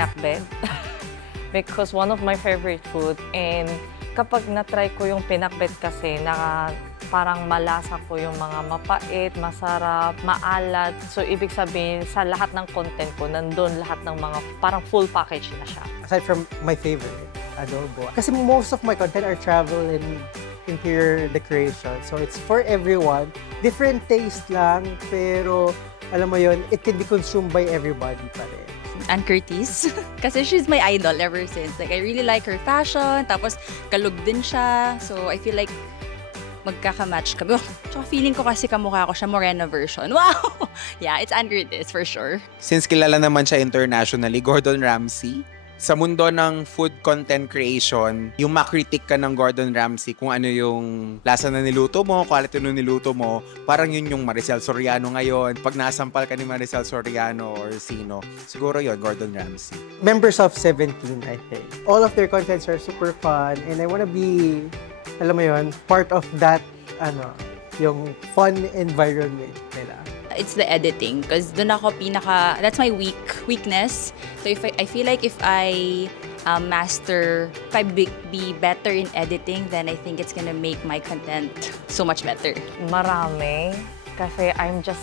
pinakbet. Because one of my favorite food, and kapag na-try ko yung pinakbet kasi, parang malasa po yung mga mapait, masarap, maalat. So, ibig sabihin, sa lahat ng content ko, nandun lahat ng mga parang full package na siya. Aside from my favorite, adobo. Kasi most of my content are travel and interior decoration. So, it's for everyone. Different taste lang, pero alam mo yun, it can be consumed by everybody pa rin. Ann Curtis. Kasi she's my idol ever since. Like, I really like her fashion. Tapos, kalug din siya. So, I feel like magkaka-match kami. Oh, tsaka feeling ko kasi kamukha ko siya, Morena version. Wow! Yeah, it's Ann Curtis for sure. Since kilala naman siya internationally, Gordon Ramsay. Sa mundo ng food content creation, yung makritik ka ng Gordon Ramsay kung ano yung lasa na niluto mo, quality na niluto mo, parang yun yung Maricel Soriano ngayon. Pag nasampal ka ni Maricel Soriano or sino, siguro yun, Gordon Ramsay. Members of 17, I think. All of their contents are super fun and I wanna be, alam mo yun, part of that, yung fun environment nila. It's the editing because doon ako that's my weakness. So if I feel like if I be better in editing, then I think it's gonna make my content so much better. Marami, kasi I'm just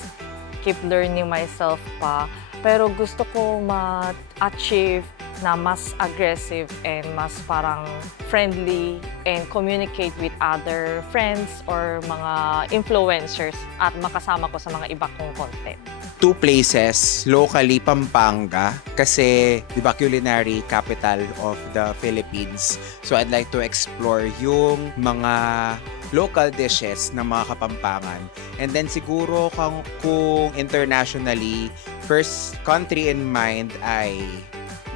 keep learning myself pa. Pero gusto ko ma-achieve na mas aggressive and mas parang friendly and communicate with other friends or mga influencers at makasama ko sa mga iba kong content. 2 places, locally, Pampanga, kasi di ba culinary capital of the Philippines. So I'd like to explore yung mga local dishes ng mga Kapampangan. And then siguro kung internationally, first country in mind ay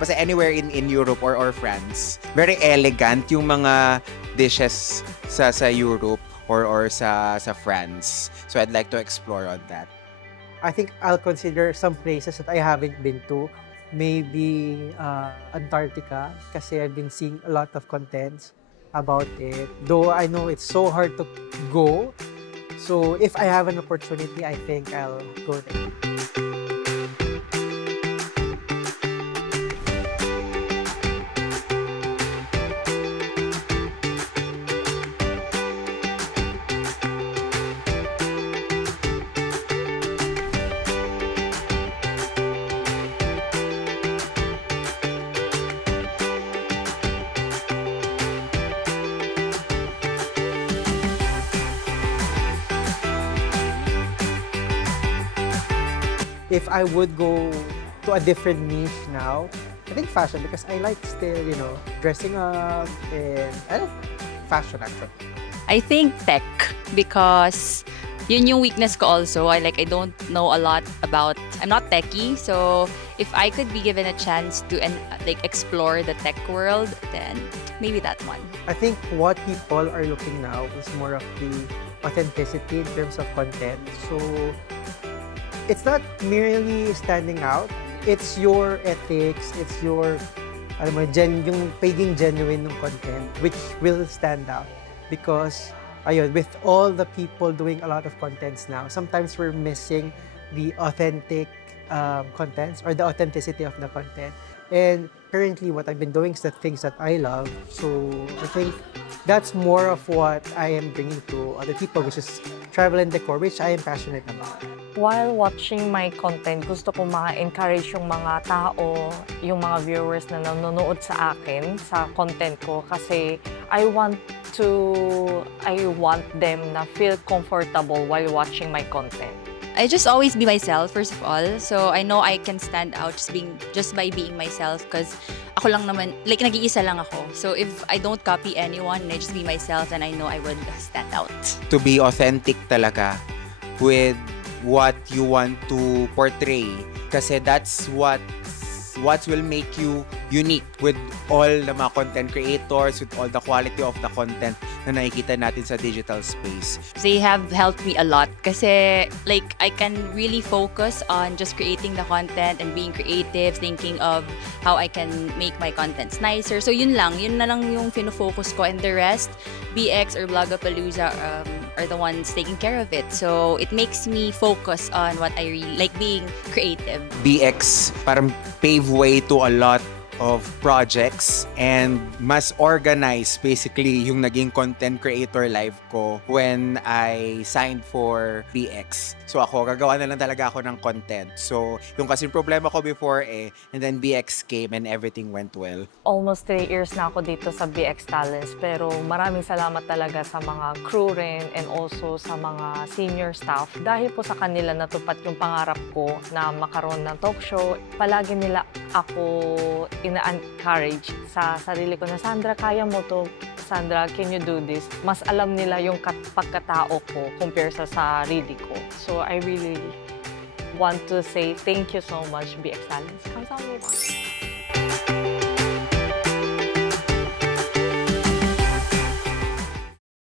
basta anywhere in Europe or France. Very elegant yung mga dishes sa Europe or sa France. So I'd like to explore on that. I think I'll consider some places that I haven't been to. Maybe Antarctica, kasi I've been seeing a lot of contents about it. Though I know it's so hard to go. So if I have an opportunity, I think I'll go there. If I would go to a different niche now, I think fashion, because I like still, dressing up and I like fashion actually. I think tech because yun yung weakness ko also. I don't know a lot about, I'm not techie, so if I could be given a chance to explore the tech world, then maybe that one. I think what people are looking now is more of the authenticity in terms of content. So it's not merely standing out. It's your ethics, it's your, yung pagiging genuine ng content, which will stand out. Because, with all the people doing a lot of contents now, sometimes we're missing the authentic contents or the authenticity of the content. And currently, what I've been doing is the things that I love. So I think that's more of what I am bringing to other people, which is travel and decor, which I am passionate about. While watching my content, gusto ko ma-encourage yung mga tao, yung mga viewers na nanonood sa akin, sa content ko, kasi I want them na feel comfortable while watching my content. I just always be myself, first of all. So I know I can stand out just by being myself because ako lang naman, nag-iisa lang ako. So if I don't copy anyone and I just be myself, then I know I would stand out. To be authentic talaga with what you want to portray, kasi that's what will make you unique with all the mga content creators, with all the quality of the content na nakikita natin sa digital space. They have helped me a lot kasi like I can really focus on just creating the content and being creative, thinking of how I can make my contents nicer. So yun na lang yung fino-focus ko, and the rest, BX or Vlogapalooza are the ones taking care of it. So it makes me focus on what I really like, being creative. BX parang pave way to a lot of projects and mas organized basically yung naging content creator life ko when I signed for BX. So ako, gagawa na lang talaga ako ng content. So yung kasing problema ko before and then BX came and everything went well. Almost 3 years na ako dito sa BX Talents, pero maraming salamat talaga sa mga crew rin and also sa mga senior staff. Dahil po sa kanila natupad yung pangarap ko na makaroon ng talk show. Palagi nila ako ina-encourage sa sarili ko na, Sandra, kaya mo to. Sandra, can you do this? Mas alam nila yung pagkatao ko compare sa sarili ko. So I really want to say thank you so much, BX Talents. 감사합니다.